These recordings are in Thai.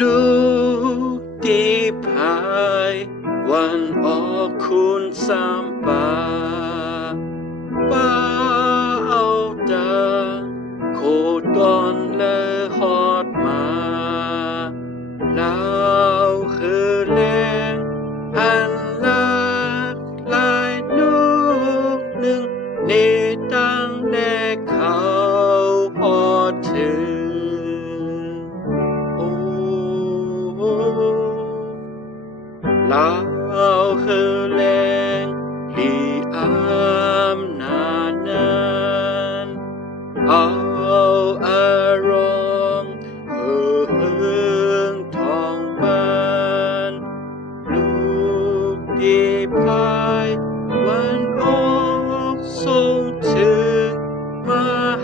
ลูกที่พายวันออกคุณสามป่าป้าเอาดาโคดก่อนและฮอดมาแล้วคือแรงอันลักลายลูกหนึ่งในตั้งแน่เขาฮอดถึงลาวคือแรงลีอามนานั้นเอาอารมณ์เฮืองทองปันลูกที่พายวันออกส่งถึงม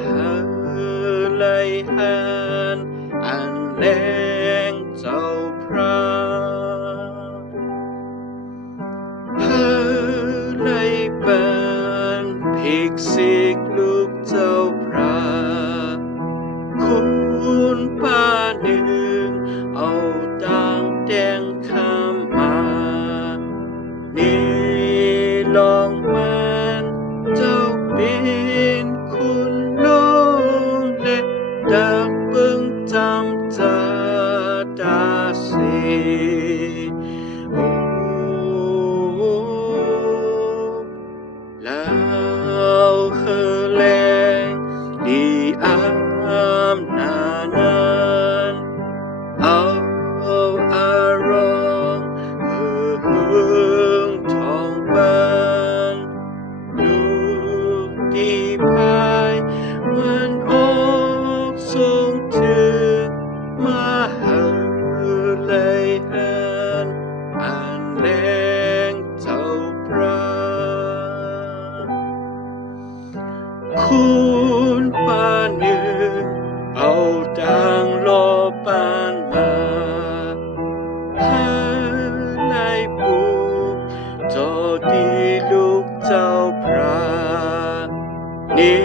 หาลัยแห่งอันแรงเจ้าพระเลยเป็นภิกษิกลูกเจ้าพระคุณป้าหนึ่งเอาต่างแดงข้ามมานี่ลองมันเจ้าเป็นคุณลุงเล็กดักเบิ่งจำจะดาสีแล้วคือแรงดีอามนานั้นเอาอารมณ์เฮืองทองปันลูกที่พายมันออกส่งถึงมหาลัยแห่งอันแรงเจ้าพระคุณป้าหนึ่งเอาดังโลปานมาให้ไล่ปูโจดีลูกเจ้าพระนี่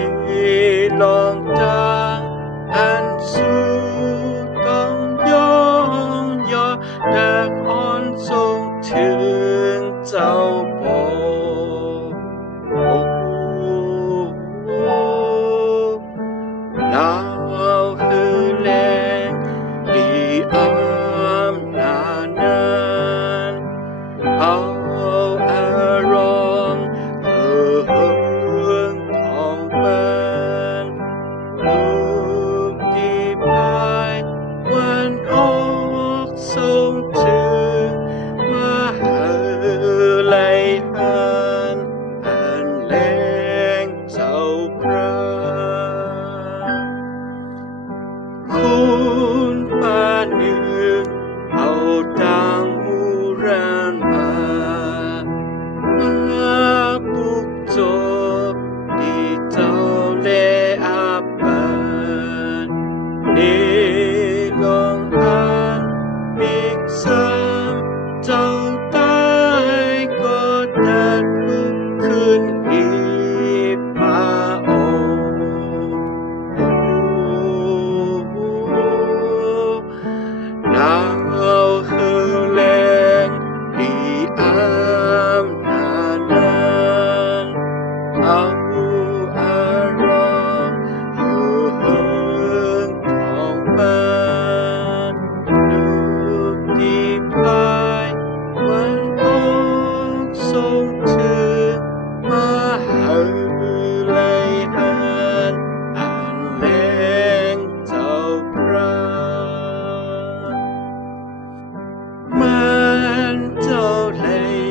ลองตาอันสู้ต้องย่องย่อดักอ่อนส่งถึงเจ้าโปแล้วคือแรงลีอามนานั้นเอาอารมณ์เฮืองทองปันลูกที่พายวันออกส่งถึงมหาลัยแห่งอันแรงเจ้าพระคุณป้าหนึ่งเอาต่างมูรานมาบุกโจดีเจ้าเลอาปานนี่ลองอ่านมิกซ้ำเจ้าตายก็ดัดลุกขึ้นอีกมาโอแล้วคือแรงดีอามนานั้นเอาอารมณ์เฮืองทองปันลูกที่พายวันออกส่งถึงมหาลัยแห่งอันแรงเจ้าพระมันเจ้าเลย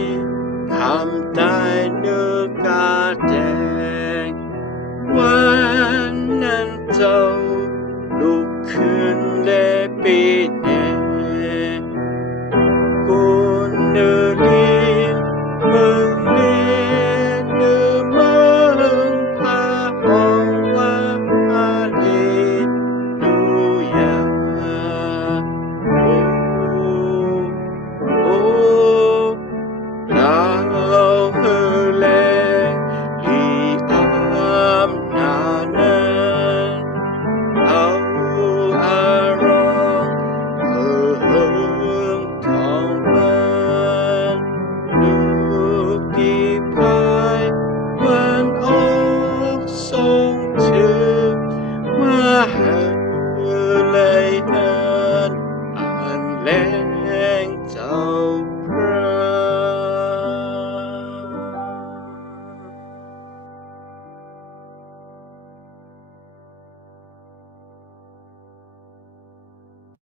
คำตายเนื้อกาแดงวันนั้นเจ้าลุกขึ้นและปีแน่กุนเนื้อลินมึงเล่นเนื้อมึงพาห้องว่าฮาเลลูยาแล้วคือแรงลีอามนานั้นเอาอารมณ์ พระ